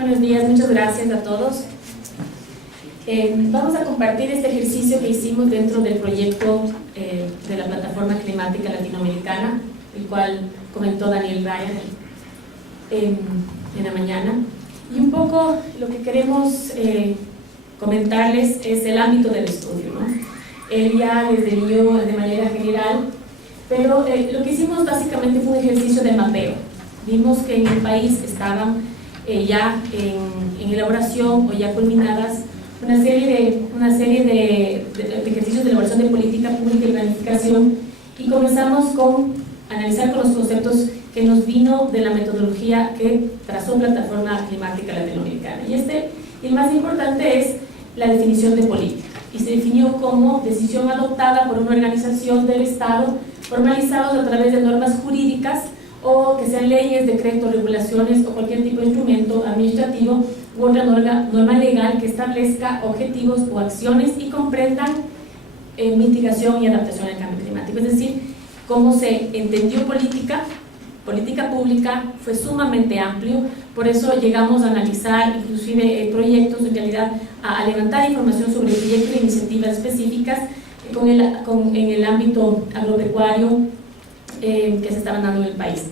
Buenos días, muchas gracias a todos. Vamos a compartir este ejercicio que hicimos dentro del proyecto de la Plataforma Climática Latinoamericana, el cual comentó Daniel Bryan en la mañana. Y un poco lo que queremos comentarles es el ámbito del estudio, ¿no? Él ya les dio de manera general, pero lo que hicimos básicamente fue un ejercicio de mapeo. Vimos que en el país estaban ya en elaboración o ya culminadas una serie de ejercicios de elaboración de política pública y planificación, y comenzamos con analizar con los conceptos que nos vino de la metodología que trazó Plataforma Climática Latinoamericana. Y el más importante es la definición de política, y se definió como decisión adoptada por una organización del Estado, formalizados a través de normas jurídicas o que sean leyes, decretos, regulaciones o cualquier tipo de instrumento administrativo u otra norma legal que establezca objetivos o acciones y comprendan mitigación y adaptación al cambio climático. Es decir, cómo se entendió política pública fue sumamente amplio, por eso llegamos a analizar inclusive proyectos, en realidad a levantar información sobre proyectos e iniciativas específicas en el ámbito agropecuario que se estaban dando en el país.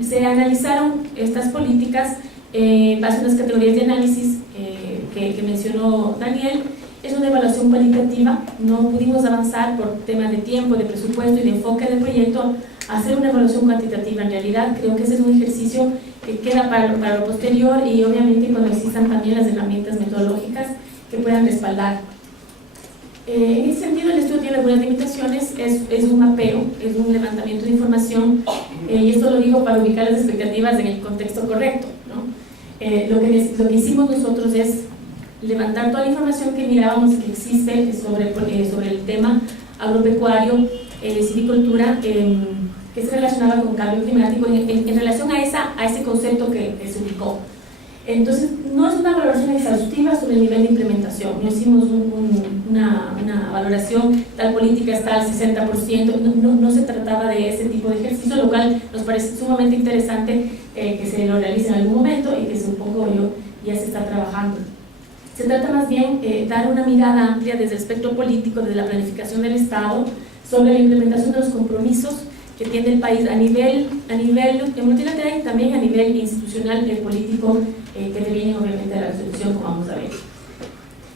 Se analizaron estas políticas base a unas categorías de análisis que mencionó Daniel. Es una evaluación cualitativa, no pudimos avanzar por temas de tiempo, de presupuesto y de enfoque del proyecto a hacer una evaluación cuantitativa. En realidad creo que ese es un ejercicio que queda para lo posterior, y obviamente cuando existan también las herramientas metodológicas que puedan respaldar. En ese sentido, el estudio tiene algunas limitaciones, es un mapeo, es un levantamiento de información, y esto lo digo para ubicar las expectativas en el contexto correcto, ¿no? Lo que hicimos nosotros es levantar toda la información que mirábamos que existe sobre el tema agropecuario, silvicultura, que se relacionaba con cambio climático en relación a ese concepto que se ubicó. Entonces, no es una valoración exhaustiva sobre el nivel de implementación, no hicimos una valoración, tal política está al 60%, no se trataba de ese tipo de ejercicio, lo cual nos parece sumamente interesante que se lo realice en algún momento y que supongo yo ya se está trabajando. Se trata más bien de dar una mirada amplia desde el espectro político, desde la planificación del Estado, sobre la implementación de los compromisos que tiene el país a nivel multilateral y también a nivel institucional y político, que deviene obviamente de la resolución, como vamos a ver.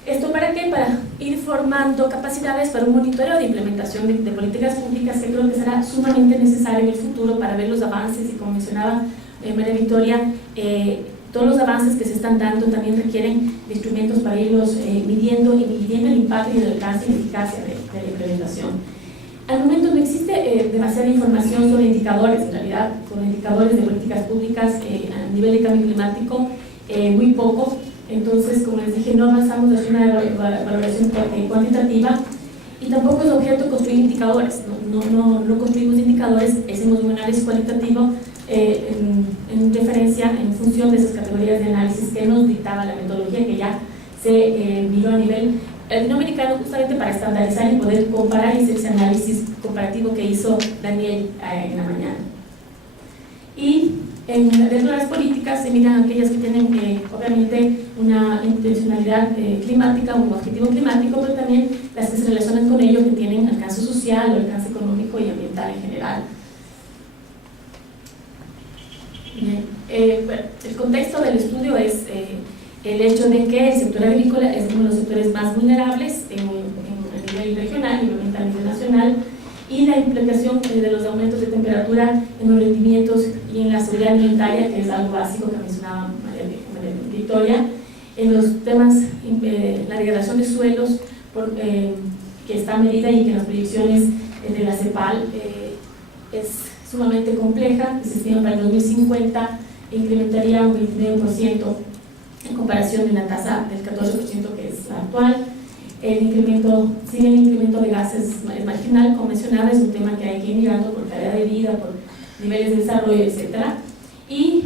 ¿Esto para qué? Para ir formando capacidades para un monitoreo de implementación de políticas públicas, que creo que será sumamente necesario en el futuro para ver los avances, y como mencionaba María Victoria, todos los avances que se están dando también requieren de instrumentos para irlos midiendo el impacto y el alcance y la eficacia de la implementación. Al momento no existe demasiada información sobre indicadores, en realidad, con indicadores de políticas públicas a nivel de cambio climático, muy poco. Entonces, como les dije, no avanzamos hacia una valoración cuantitativa, y tampoco es objeto construir indicadores, no construimos indicadores, hacemos un análisis cualitativo en referencia, en función de esas categorías de análisis que nos dictaba la metodología que ya se miró a nivel latinoamericano, justamente para estandarizar y poder comparar y hacer ese análisis comparativo que hizo Daniel en la mañana. Y dentro de las políticas se miran aquellas que tienen obviamente una intencionalidad climática, un objetivo climático, pero también las que se relacionan con ello, que tienen alcance social, alcance económico y ambiental en general. Bueno, el contexto del estudio es el hecho de que el sector agrícola es uno de los sectores más vulnerables a nivel regional y obviamente a nivel nacional, y la implicación de los aumentos de temperatura en los rendimientos y en la seguridad alimentaria, que es algo básico que mencionaba María Victoria, en los temas, la degradación de suelos que está medida y que en las proyecciones de la CEPAL es sumamente compleja, que se estima para el 2050 incrementaría un 29% en comparación de la tasa del 14% que es la actual. El incremento de gases es marginal, como mencionaba, es un tema que hay que ir mirando por calidad de vida, por niveles de desarrollo, etc. Y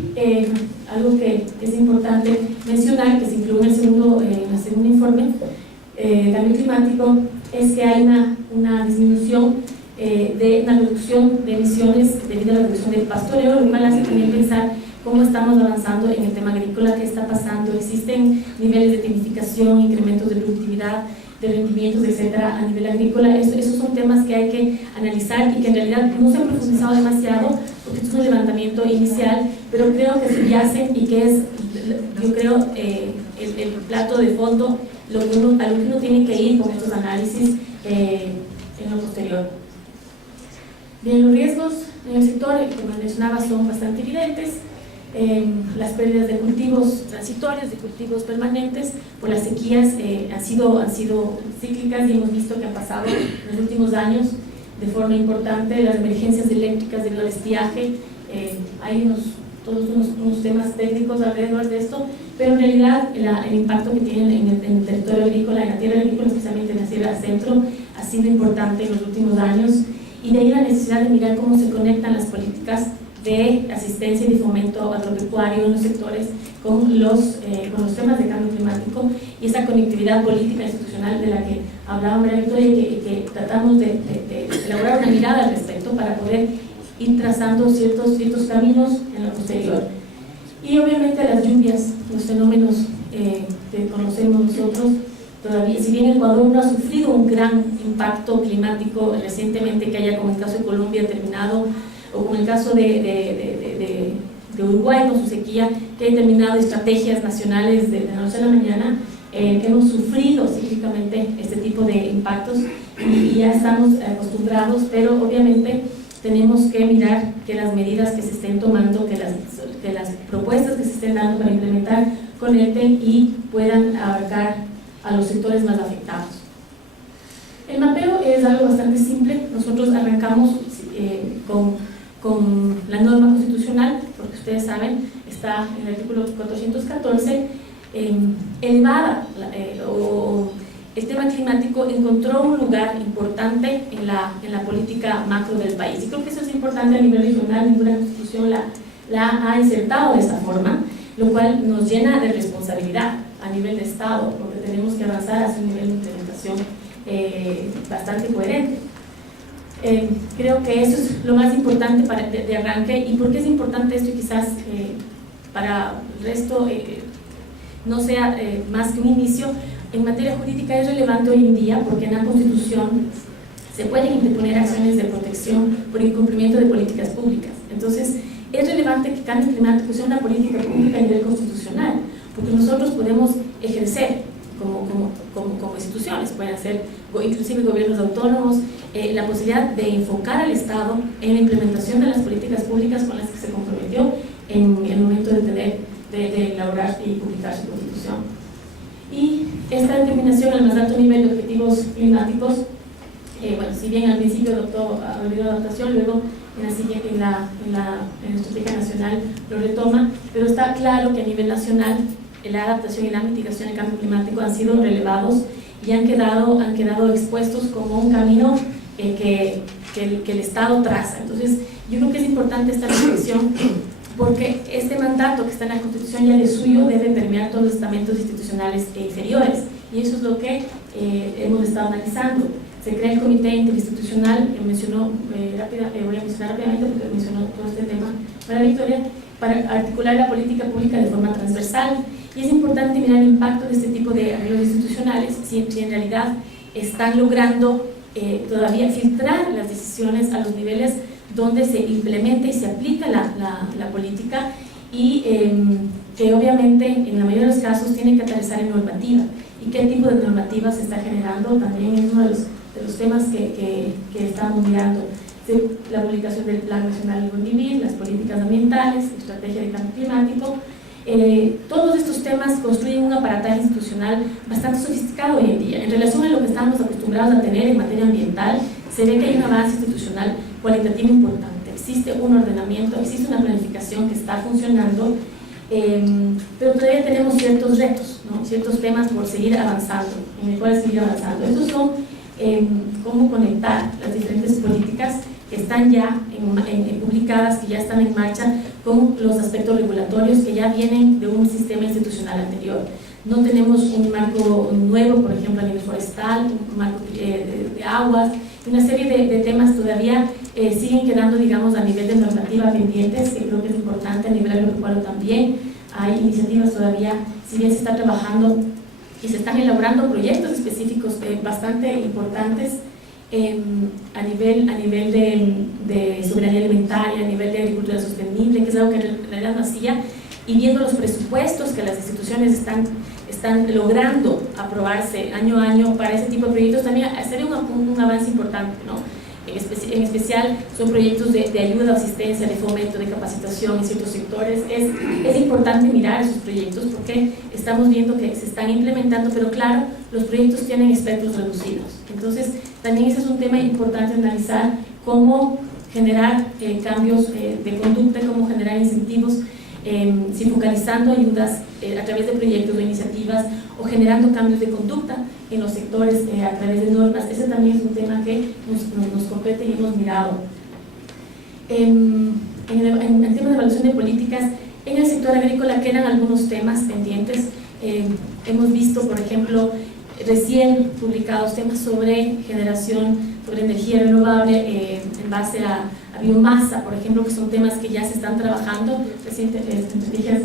algo que es importante mencionar, que se incluye en el segundo informe, cambio climático, es que hay una disminución de una reducción de emisiones debido a la reducción del pastoreo, lo cual hace también pensar cómo estamos avanzando en el tema agrícola, qué está pasando, existen niveles de tecnificación, incrementos de productividad, de rendimientos, etcétera, a nivel agrícola. Esos son temas que hay que analizar y que en realidad no se han profundizado demasiado porque esto es un levantamiento inicial, pero creo que subyacen y que es, yo creo, el plato de fondo a lo que uno tiene que ir con estos análisis en lo posterior. Bien, los riesgos en el sector, como mencionaba, son bastante evidentes. Las pérdidas de cultivos transitorios, de cultivos permanentes por las sequías han sido cíclicas y hemos visto que han pasado en los últimos años de forma importante. Las emergencias eléctricas debido al estiaje, hay todos unos temas técnicos alrededor de esto, pero en realidad el impacto que tienen en el territorio agrícola, en la tierra agrícola, especialmente en la Sierra Centro, ha sido importante en los últimos años, y de ahí la necesidad de mirar cómo se conectan las políticas de asistencia y de fomento agropecuario en los sectores con los temas de cambio climático y esa conectividad política e institucional de la que hablaba María Victoria y que tratamos de elaborar una mirada al respecto para poder ir trazando ciertos caminos en lo posterior. Y obviamente las lluvias, los fenómenos que conocemos nosotros, todavía, si bien Ecuador no ha sufrido un gran impacto climático recientemente, que haya como el caso de Colombia terminado, o como el caso de Uruguay con su sequía, que ha determinado estrategias nacionales de la noche a la mañana, que hemos sufrido cíclicamente este tipo de impactos y ya estamos acostumbrados, pero obviamente tenemos que mirar que las medidas que se estén tomando, que las propuestas que se estén dando para implementar conecten y puedan abarcar a los sectores más afectados. El mapeo es algo bastante simple. Nosotros arrancamos con la norma constitucional, porque ustedes saben, está en el artículo 414, elevada, el tema climático encontró un lugar importante en la política macro del país, y creo que eso es importante a nivel regional. Ninguna constitución la ha insertado de esa forma, lo cual nos llena de responsabilidad a nivel de Estado, porque tenemos que avanzar hacia un nivel de implementación bastante coherente. Creo que eso es lo más importante de arranque. ¿Y por qué es importante esto? Y quizás para el resto no sea más que un inicio. En materia jurídica es relevante hoy en día porque en la Constitución se pueden interponer acciones de protección por incumplimiento de políticas públicas. Entonces es relevante que cambio climático sea una política pública a nivel constitucional, porque nosotros podemos ejercer como instituciones, pueden ser inclusive gobiernos autónomos, la posibilidad de enfocar al Estado en la implementación de las políticas públicas con las que se comprometió en el momento de elaborar y publicar su Constitución. Y esta determinación al más alto nivel de objetivos climáticos, bueno, si bien al principio adoptó la adaptación, luego en la estrategia nacional lo retoma, pero está claro que a nivel nacional la adaptación y la mitigación del cambio climático han sido relevados y han quedado expuestos como un camino que el Estado traza. Entonces, yo creo que es importante esta reflexión, porque este mandato que está en la Constitución ya de suyo debe permear todos los estamentos institucionales inferiores, y eso es lo que hemos estado analizando. Se crea el Comité Interinstitucional, que mencionó voy a mencionar rápidamente porque mencionó todo este tema para Victoria, para articular la política pública de forma transversal. Y es importante mirar el impacto de este tipo de arreglos institucionales, si en realidad están logrando todavía filtrar las decisiones a los niveles donde se implementa y se aplica la política, y que obviamente en la mayoría de los casos tiene que aterrizar en normativa, y qué tipo de normativa se está generando también es uno de los temas que estamos mirando. La publicación del Plan Nacional del Buen Vivir, las políticas ambientales, estrategia de cambio climático. Todos estos temas construyen un aparataje institucional bastante sofisticado hoy en día. En relación a lo que estamos acostumbrados a tener en materia ambiental, se ve que hay una base institucional cualitativa importante. Existe un ordenamiento, existe una planificación que está funcionando, pero todavía tenemos ciertos retos, ¿no? Ciertos temas por seguir avanzando, en el cual seguir avanzando. Estos son cómo conectar las diferentes políticas que están ya publicadas, que ya están en marcha, con los aspectos regulatorios que ya vienen de un sistema institucional anterior. No tenemos un marco nuevo, por ejemplo, a nivel forestal, un marco de aguas, Una serie de temas todavía siguen quedando, digamos, a nivel de normativa pendientes, que creo que es importante. A nivel agropecuario también hay iniciativas todavía, si bien se está trabajando y se están elaborando proyectos específicos bastante importantes a nivel de soberanía alimentaria, a nivel de agricultura sostenible, que es algo que en realidad no hacía, y viendo los presupuestos que las instituciones están logrando aprobarse año a año para ese tipo de proyectos, también sería un avance importante, ¿no? En especial son proyectos de ayuda, asistencia, de fomento, de capacitación en ciertos sectores. Es importante mirar esos proyectos porque estamos viendo que se están implementando, pero claro, los proyectos tienen espectros reducidos. Entonces, también ese es un tema importante analizar, cómo generar cambios de conducta, cómo generar incentivos, si focalizando ayudas a través de proyectos o iniciativas, o generando cambios de conducta en los sectores a través de normas. Ese también es un tema que nos compete y hemos mirado. En el tema de evaluación de políticas, en el sector agrícola quedan algunos temas pendientes. Hemos visto, por ejemplo, recién publicados temas sobre generación, sobre energía renovable en base a biomasa, por ejemplo, que son temas que ya se están trabajando, estrategias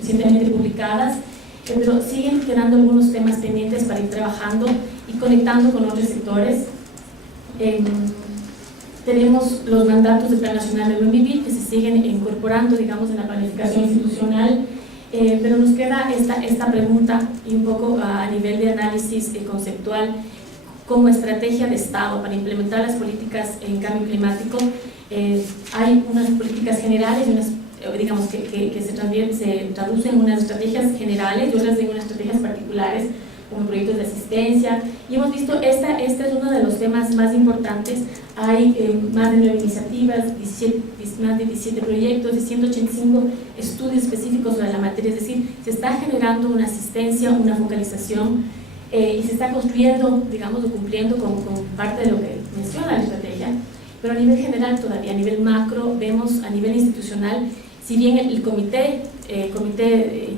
recientemente publicadas, pero siguen quedando algunos temas pendientes para ir trabajando y conectando con otros sectores. Tenemos los mandatos del Plan Nacional de Buen Vivir que se siguen incorporando, digamos, en la planificación institucional, pero nos queda esta pregunta y un poco a nivel de análisis conceptual. Como estrategia de Estado para implementar las políticas en cambio climático, hay unas políticas generales y unas, digamos, que se traducen en unas estrategias generales y otras en unas estrategias particulares, como proyectos de asistencia. Y hemos visto, este es uno de los temas más importantes. Hay más de 9 iniciativas, más de 17 proyectos y 185 estudios específicos sobre la materia. Es decir, se está generando una asistencia, una focalización, y se está construyendo, digamos, o cumpliendo con parte de lo que menciona la estrategia, pero a nivel general todavía, a nivel macro, vemos a nivel institucional, si bien el comité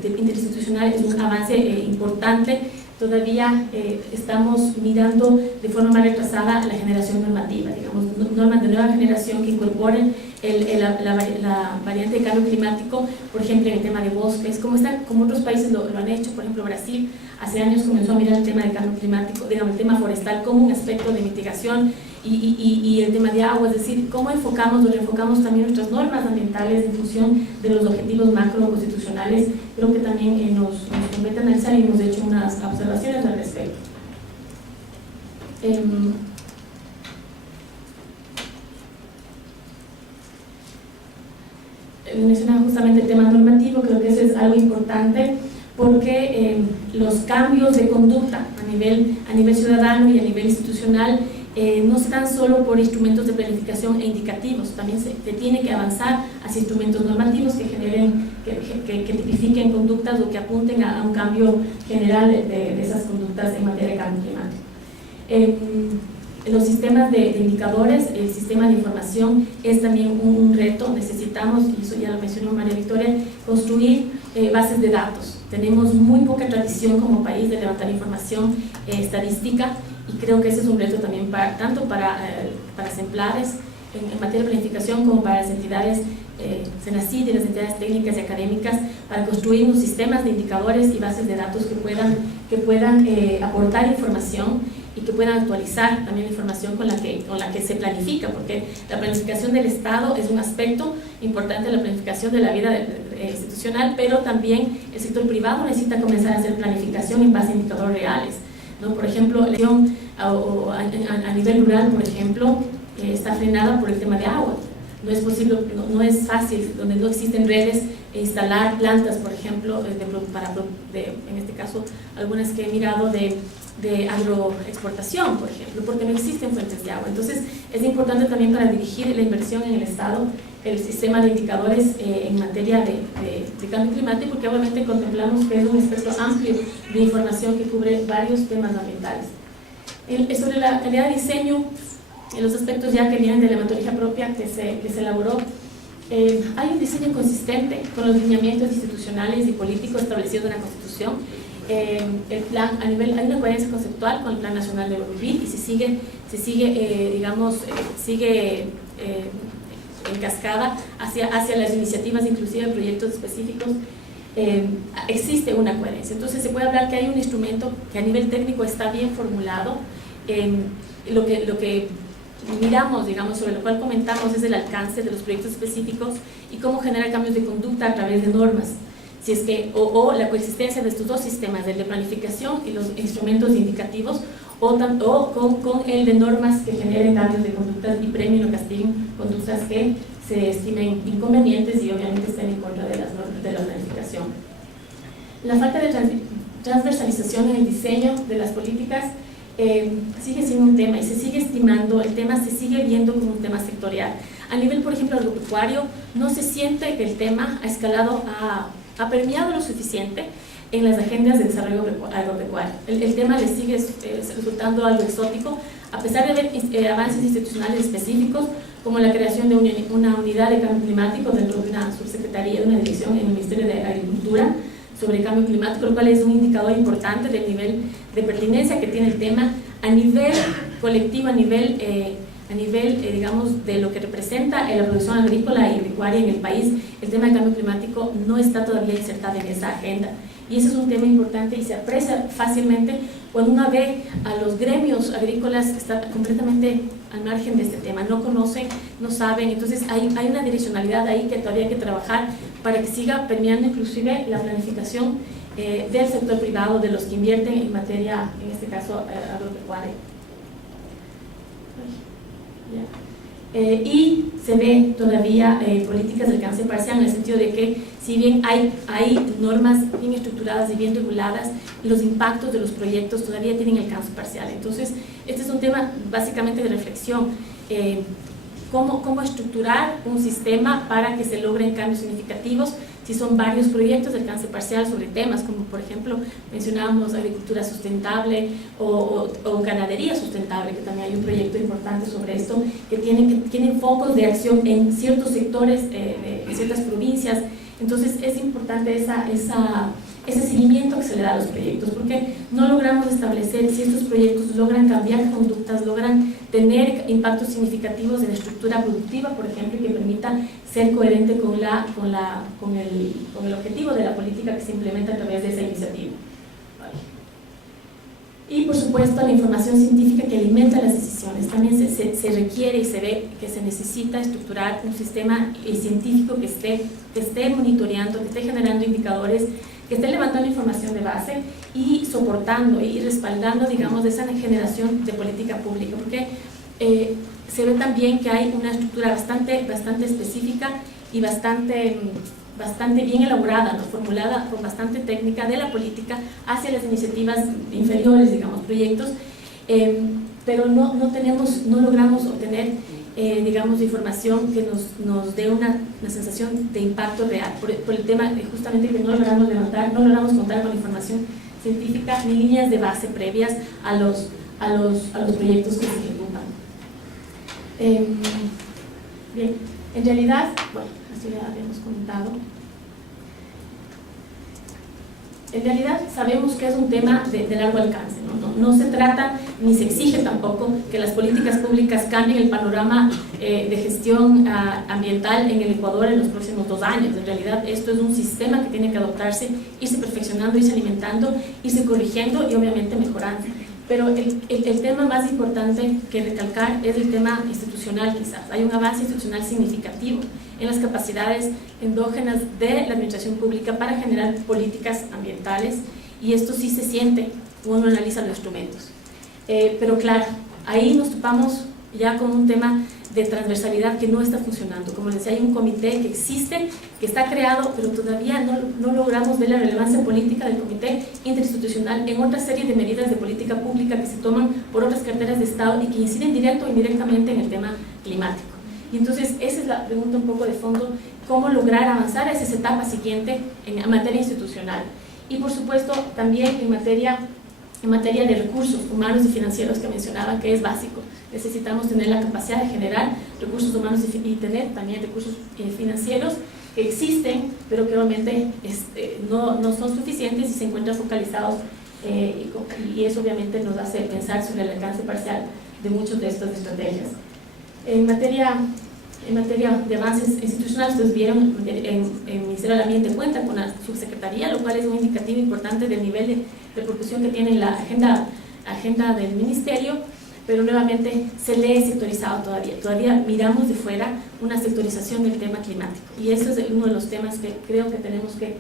interinstitucional es un avance importante, todavía estamos mirando de forma más retrasada la generación normativa, digamos, normas de nueva generación que incorporen la variante de cambio climático, por ejemplo, en el tema de bosques, como otros países lo han hecho. Por ejemplo, Brasil hace años comenzó a mirar el tema del cambio climático, digamos, el tema forestal como un aspecto de mitigación y el tema de agua, es decir, cómo enfocamos o reenfocamos también nuestras normas ambientales en función de los objetivos macro constitucionales. Creo que también nos compete analizar y hemos hecho unas observaciones al respecto. Mencionaba justamente el tema normativo. Creo que eso es algo importante porque los cambios de conducta a nivel ciudadano y a nivel institucional no se dan solo por instrumentos de planificación e indicativos, también se tiene que avanzar hacia instrumentos normativos que generen, que tipifiquen conductas o que apunten a un cambio general de esas conductas en materia de cambio climático. Los sistemas de indicadores, el sistema de información es también un reto. Necesitamos, y eso ya lo mencionó María Victoria, construir bases de datos. Tenemos muy poca tradición como país de levantar información estadística, y creo que ese es un reto también tanto para Semplares en materia de planificación como para las entidades CENACID y las entidades técnicas y académicas, para construir unos sistemas de indicadores y bases de datos que puedan aportar información y que puedan actualizar también la información con la que se planifica, porque la planificación del Estado es un aspecto importante de la planificación de la vida institucional, pero también el sector privado necesita comenzar a hacer planificación en base a indicadores reales, ¿no? Por ejemplo, a nivel rural, por ejemplo, está frenada por el tema de agua. No es posible, no es fácil, donde no existen redes, instalar plantas, por ejemplo, en este caso, algunas que he mirado de agroexportación, por ejemplo, porque no existen fuentes de agua. Entonces, es importante también para dirigir la inversión en el Estado el sistema de indicadores en materia de cambio climático, porque obviamente contemplamos que es un espectro amplio de información que cubre varios temas ambientales. Sobre la calidad de diseño, los aspectos ya que vienen de la metodología propia que se elaboró, hay un diseño consistente con los lineamientos institucionales y políticos establecidos en la Constitución. el plan a nivel, hay una coherencia conceptual con el Plan Nacional de Vivir y se sigue en cascada hacia las iniciativas, inclusive proyectos específicos. Existe una coherencia. Entonces se puede hablar que hay un instrumento que a nivel técnico está bien formulado. Lo que miramos, digamos, sobre lo cual comentamos es el alcance de los proyectos específicos y cómo generar cambios de conducta a través de normas. Si es que, o la coexistencia de estos dos sistemas, el de planificación y los instrumentos indicativos, o con el de normas que generen cambios de conductas y premien o castiguen conductas que se estimen inconvenientes y obviamente estén en contra de las normas de la planificación. La falta de transversalización en el diseño de las políticas sigue siendo un tema y se sigue estimando, el tema se sigue viendo como un tema sectorial. A nivel, por ejemplo, agropecuario, no se siente que el tema ha escalado, ha permeado lo suficiente en las agendas de desarrollo agropecuario. El tema le sigue resultando algo exótico, a pesar de haber avances institucionales específicos, como la creación de una unidad de cambio climático dentro de una subsecretaría, de una dirección en el Ministerio de Agricultura sobre cambio climático, lo cual es un indicador importante del nivel de pertinencia que tiene el tema a nivel colectivo, a nivel digamos, de lo que representa la producción agrícola y agropecuaria en el país. El tema del cambio climático no está todavía insertado en esa agenda. Y ese es un tema importante y se aprecia fácilmente cuando uno ve a los gremios agrícolas que están completamente al margen de este tema, no conocen, no saben. Entonces hay una direccionalidad ahí que todavía hay que trabajar para que siga permeando inclusive la planificación del sector privado, de los que invierten en materia, en este caso, agropecuaria. Y se ve todavía políticas de alcance parcial en el sentido de que si bien hay normas bien estructuradas y bien reguladas, los impactos de los proyectos todavía tienen alcance parcial. Entonces este es un tema básicamente de reflexión, cómo estructurar un sistema para que se logren cambios significativos si son varios proyectos de alcance parcial sobre temas como, por ejemplo, mencionábamos agricultura sustentable o ganadería sustentable, que también hay un proyecto importante sobre esto, que tienen focos de acción en ciertos sectores, en ciertas provincias. Entonces es importante ese seguimiento que se le da a los proyectos, porque no logramos establecer si estos proyectos logran cambiar conductas, logran tener impactos significativos en la estructura productiva, por ejemplo, y que permitan ser coherente con el objetivo de la política que se implementa a través de esa iniciativa. Y por supuesto la información científica que alimenta las decisiones. También se requiere y se ve que se necesita estructurar un sistema científico que esté monitoreando, que esté generando indicadores, que esté levantando información de base y soportando y respaldando, digamos, esa generación de política pública, porque se ve también que hay una estructura bastante específica y bastante bien elaborada, ¿no? Formulada con bastante técnica de la política hacia las iniciativas inferiores, digamos, proyectos, pero no logramos obtener, digamos, información que nos dé una sensación de impacto real, por el tema justamente que no logramos contar con información científica ni líneas de base previas a los proyectos que se ejecutan. Bien, en realidad, bueno, así ya habíamos comentado. En realidad sabemos que es un tema de largo alcance, no se trata ni se exige tampoco que las políticas públicas cambien el panorama de gestión ambiental en el Ecuador en los próximos 2 años. En realidad esto es un sistema que tiene que adoptarse, irse perfeccionando, irse alimentando, irse corrigiendo y obviamente mejorando. Pero el tema más importante que recalcar es el tema institucional quizás. Hay un avance institucional significativo en las capacidades endógenas de la administración pública para generar políticas ambientales y esto sí se siente cuando uno analiza los instrumentos. Pero claro, ahí nos topamos ya con un tema de transversalidad que no está funcionando. Como les decía, hay un comité que existe, que está creado, pero todavía no logramos ver la relevancia política del comité interinstitucional en otra serie de medidas de política pública que se toman por otras carteras de Estado y que inciden directo o indirectamente en el tema climático. Y entonces esa es la pregunta un poco de fondo, cómo lograr avanzar a esa etapa siguiente en materia institucional. Y por supuesto también en materia de recursos humanos y financieros que mencionaba, que es básico. Necesitamos tener la capacidad de generar recursos humanos y tener también recursos financieros que existen, pero que obviamente no son suficientes y se encuentran focalizados, y eso obviamente nos hace pensar sobre el alcance parcial de muchas de estas estrategias. En materia de avances institucionales, ustedes vieron, el Ministerio del Ambiente cuenta con la subsecretaría, lo cual es un indicativo importante del nivel de repercusión que tiene la agenda del Ministerio, pero nuevamente se lee sectorizado todavía miramos de fuera una sectorización del tema climático, y eso es uno de los temas que creo que tenemos que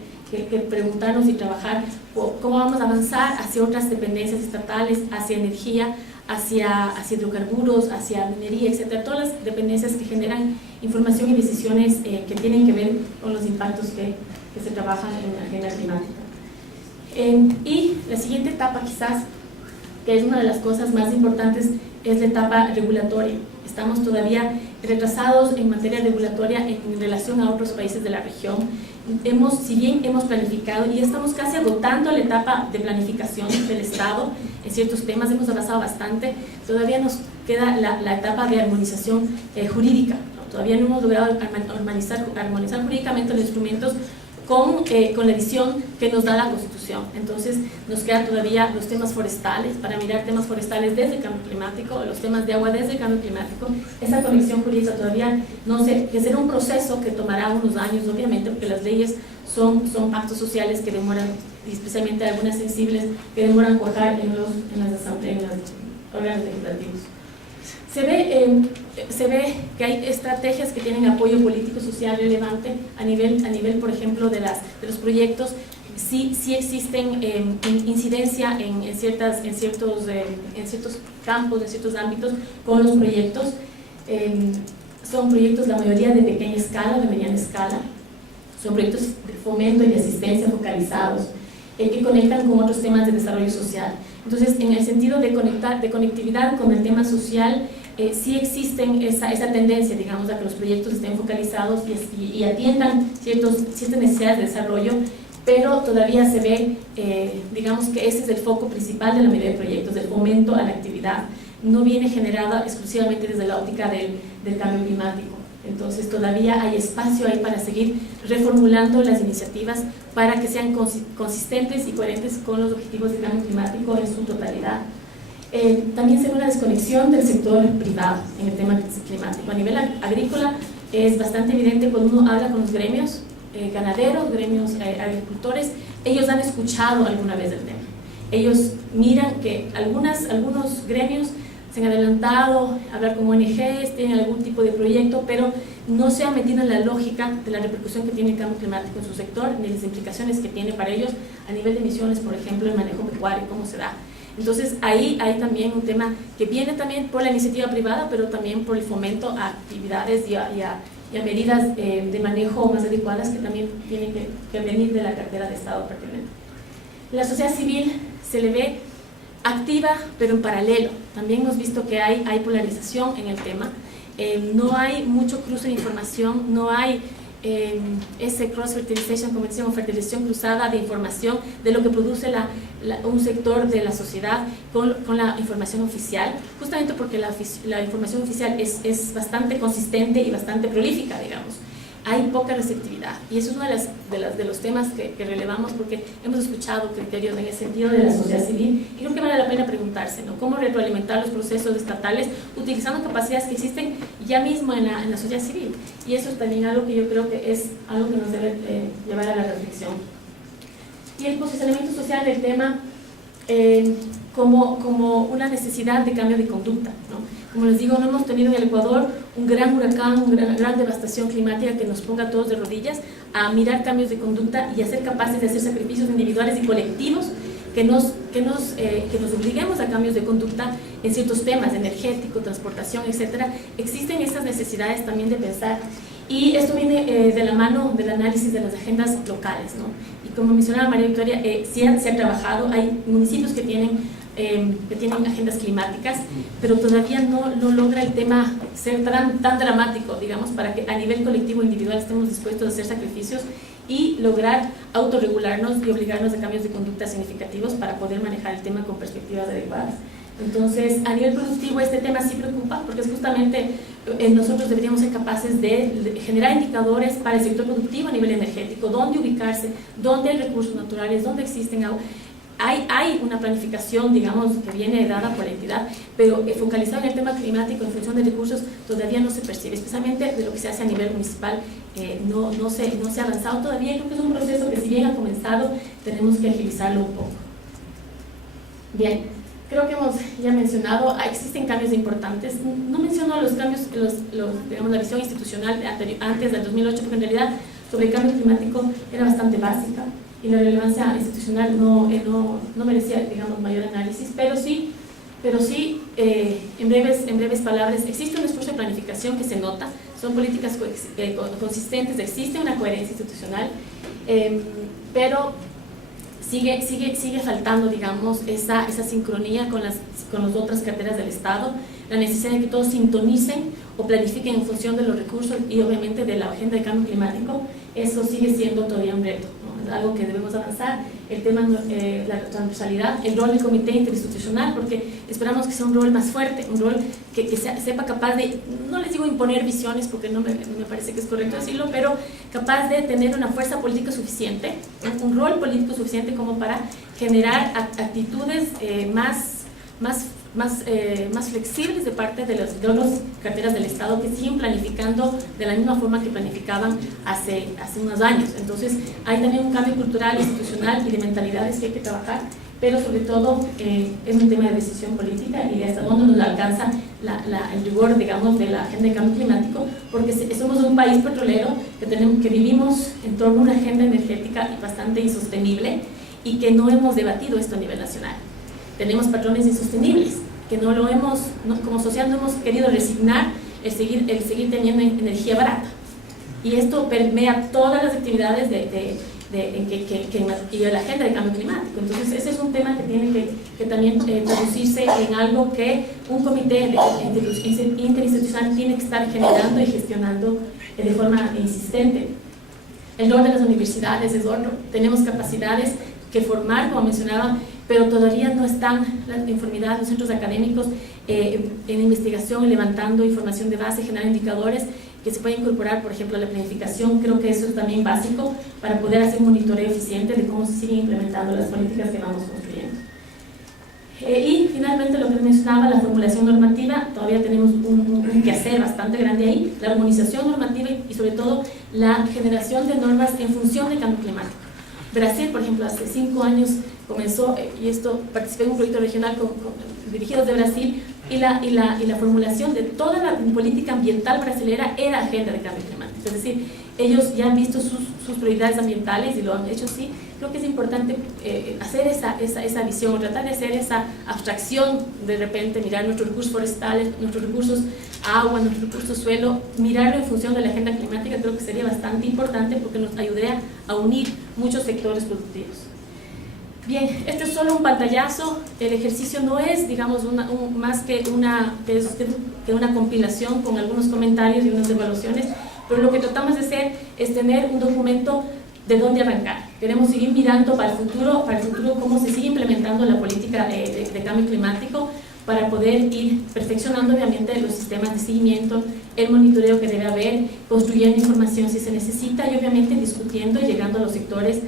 preguntarnos y trabajar, cómo vamos a avanzar hacia otras dependencias estatales, hacia energía, hacia hidrocarburos, hacia minería, etcétera, todas las dependencias que generan información y decisiones que tienen que ver con los impactos que se trabajan en la agenda climática. Y la siguiente etapa, quizás, que es una de las cosas más importantes, es la etapa regulatoria. Estamos todavía retrasados en materia regulatoria en relación a otros países de la región. Si bien hemos planificado y estamos casi agotando la etapa de planificación del Estado en ciertos temas, hemos avanzado bastante, todavía nos queda la etapa de armonización jurídica, ¿no? Todavía no hemos logrado armonizar jurídicamente los instrumentos con la visión que nos da la Constitución. Entonces nos quedan todavía los temas forestales, para mirar temas forestales desde el cambio climático, los temas de agua desde el cambio climático. Esa conexión jurídica todavía no sé, que será un proceso que tomará unos años, obviamente, porque las leyes son pactos sociales que demoran, y especialmente algunas sensibles, que demoran cuajar en las asambleas, en los órganos legislativos. Se ve que hay estrategias que tienen apoyo político-social relevante a nivel, por ejemplo, de los proyectos. Sí existen incidencia en ciertos campos, en ciertos ámbitos con los proyectos. Son proyectos, la mayoría de pequeña escala, de mediana escala. Son proyectos de fomento y de asistencia focalizados, que conectan con otros temas de desarrollo social. Entonces, en el sentido de conectividad con el tema social, sí existen esa tendencia, digamos, a que los proyectos estén focalizados y atiendan ciertas necesidades de desarrollo, pero todavía se ve, digamos, que ese es el foco principal de la mayoría de proyectos, del fomento a la actividad. No viene generada exclusivamente desde la óptica del cambio climático. Entonces todavía hay espacio ahí para seguir reformulando las iniciativas para que sean consistentes y coherentes con los objetivos del cambio climático en su totalidad. También se ve una desconexión del sector privado en el tema climático. A nivel agrícola es bastante evidente cuando uno habla con los gremios ganaderos, gremios agricultores, ellos han escuchado alguna vez el tema. Ellos miran que algunos gremios se han adelantado a hablar con ONGs, tienen algún tipo de proyecto, pero no se han metido en la lógica de la repercusión que tiene el cambio climático en su sector, ni las implicaciones que tiene para ellos a nivel de emisiones, por ejemplo, el manejo pecuario, cómo se da. Entonces ahí hay también un tema que viene también por la iniciativa privada, pero también por el fomento a actividades y a medidas de manejo más adecuadas que también tienen que venir de la cartera de Estado pertinente. La sociedad civil se le ve activa, pero en paralelo. También hemos visto que hay polarización en el tema. No hay mucho cruce de información, no hay ese cross-fertilization, como decíamos, fertilización cruzada de información de lo que produce un sector de la sociedad con la información oficial, justamente porque la información oficial es bastante consistente y bastante prolífica, digamos. Hay poca receptividad, y eso es uno de los temas que relevamos, porque hemos escuchado criterios en el sentido de la sociedad civil, y creo que vale la pena preguntarse, ¿no?, cómo retroalimentar los procesos estatales utilizando capacidades que existen ya mismo en la sociedad civil, y eso es también algo que yo creo que es algo que nos debe llevar a la reflexión. Y el posicionamiento social del tema como una necesidad de cambio de conducta, ¿no? Como les digo, no hemos tenido en el Ecuador un gran huracán, una gran devastación climática que nos ponga a todos de rodillas a mirar cambios de conducta y a ser capaces de hacer sacrificios individuales y colectivos que nos obliguemos a cambios de conducta en ciertos temas, energético, transportación, etcétera. Existen estas necesidades también de pensar, y esto viene de la mano del análisis de las agendas locales, ¿no? Y como mencionaba María Victoria, se ha trabajado, hay municipios que tienen agendas climáticas, pero todavía no logra el tema ser tan dramático, digamos, para que a nivel colectivo individual estemos dispuestos a hacer sacrificios y lograr autorregularnos y obligarnos a cambios de conducta significativos para poder manejar el tema con perspectivas adecuadas. Entonces, a nivel productivo este tema sí preocupa, porque es justamente nosotros deberíamos ser capaces de generar indicadores para el sector productivo a nivel energético, dónde ubicarse, dónde hay recursos naturales, dónde existen agua. Hay una planificación, digamos, que viene dada por la entidad, pero focalizado en el tema climático en función de recursos todavía no se percibe, especialmente de lo que se hace a nivel municipal. No se ha avanzado todavía. Creo que es un proceso que, si bien ha comenzado, tenemos que agilizarlo un poco. Bien, creo que hemos ya mencionado, existen cambios importantes. No menciono los cambios, digamos, la visión institucional antes del 2008, porque en realidad sobre el cambio climático era bastante básica y la relevancia institucional no merecía, digamos, mayor análisis, pero sí, en breves palabras, existe un esfuerzo de planificación que se nota, son políticas consistentes, existe una coherencia institucional, pero sigue faltando, digamos, esa sincronía con las otras carteras del Estado, la necesidad de que todos sintonicen o planifiquen en función de los recursos y obviamente de la agenda de cambio climático. Eso sigue siendo todavía un reto, ¿no? Es algo que debemos avanzar. El tema, la transversalidad, el rol del comité interinstitucional, porque esperamos que sea un rol más fuerte, un rol que sepa capaz de, no les digo imponer visiones, porque no me parece que es correcto decirlo, pero capaz de tener una fuerza política suficiente, un rol político suficiente como para generar actitudes más flexibles de parte de las carteras del Estado, que siguen planificando de la misma forma que planificaban hace unos años. Entonces hay también un cambio cultural, institucional y de mentalidades que hay que trabajar, pero sobre todo es un tema de decisión política y de hasta dónde nos alcanza el rigor, digamos, de la agenda de cambio climático, porque somos un país petrolero que vivimos en torno a una agenda energética bastante insostenible y que no hemos debatido esto a nivel nacional. Tenemos patrones insostenibles, que como sociedad no hemos querido resignar el seguir teniendo energía barata. Y esto permea todas las actividades y la agenda de cambio climático. Entonces, ese es un tema que tiene que también traducirse en algo que un comité interinstitucional tiene que estar generando y gestionando de forma insistente. El rol de las universidades es otro. Tenemos capacidades que formar, como mencionaba, pero todavía no están la informidad, los centros académicos en investigación, levantando información de base, generando indicadores que se pueden incorporar, por ejemplo, a la planificación. Creo que eso es también básico para poder hacer un monitoreo eficiente de cómo se siguen implementando las políticas que vamos construyendo. Y finalmente, lo que mencionaba, la formulación normativa, todavía tenemos un quehacer bastante grande ahí, la armonización normativa y sobre todo la generación de normas en función del cambio climático. Brasil, por ejemplo, hace 5 años comenzó, y esto participé en un proyecto regional dirigido de Brasil, y la formulación de toda la política ambiental brasilera era agenda de cambio climático. Es decir, ellos ya han visto sus prioridades ambientales y lo han hecho así. Creo que es importante hacer esa visión, tratar de hacer esa abstracción, de repente mirar nuestros recursos forestales, nuestros recursos agua, nuestros recursos suelo, mirarlo en función de la agenda climática. Creo que sería bastante importante porque nos ayudaría a unir muchos sectores productivos. Bien, este es solo un pantallazo. El ejercicio no es, digamos, más que una compilación con algunos comentarios y unas evaluaciones, pero lo que tratamos de hacer es tener un documento de dónde arrancar. Queremos seguir mirando para el futuro cómo se sigue implementando la política de cambio climático, para poder ir perfeccionando obviamente los sistemas de seguimiento, el monitoreo que debe haber, construyendo información si se necesita y obviamente discutiendo y llegando a los sectores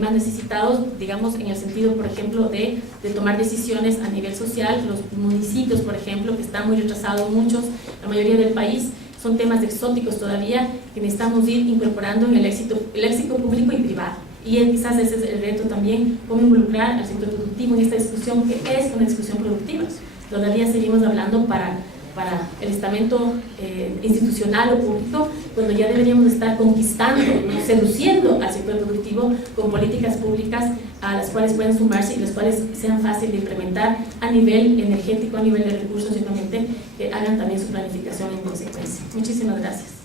más necesitados, digamos, en el sentido, por ejemplo, de tomar decisiones a nivel social. Los municipios, por ejemplo, que están muy retrasados muchos, la mayoría del país, son temas exóticos todavía que necesitamos ir incorporando en el léxico público y privado. Y quizás ese es el reto también, cómo involucrar al sector productivo en esta discusión, que es una discusión productiva. Todavía seguimos hablando para el estamento institucional o público, cuando ya deberíamos estar conquistando, seduciendo al sector productivo con políticas públicas a las cuales pueden sumarse y las cuales sean fáciles de implementar a nivel energético, a nivel de recursos, y obviamente que hagan también su planificación en consecuencia. Muchísimas gracias.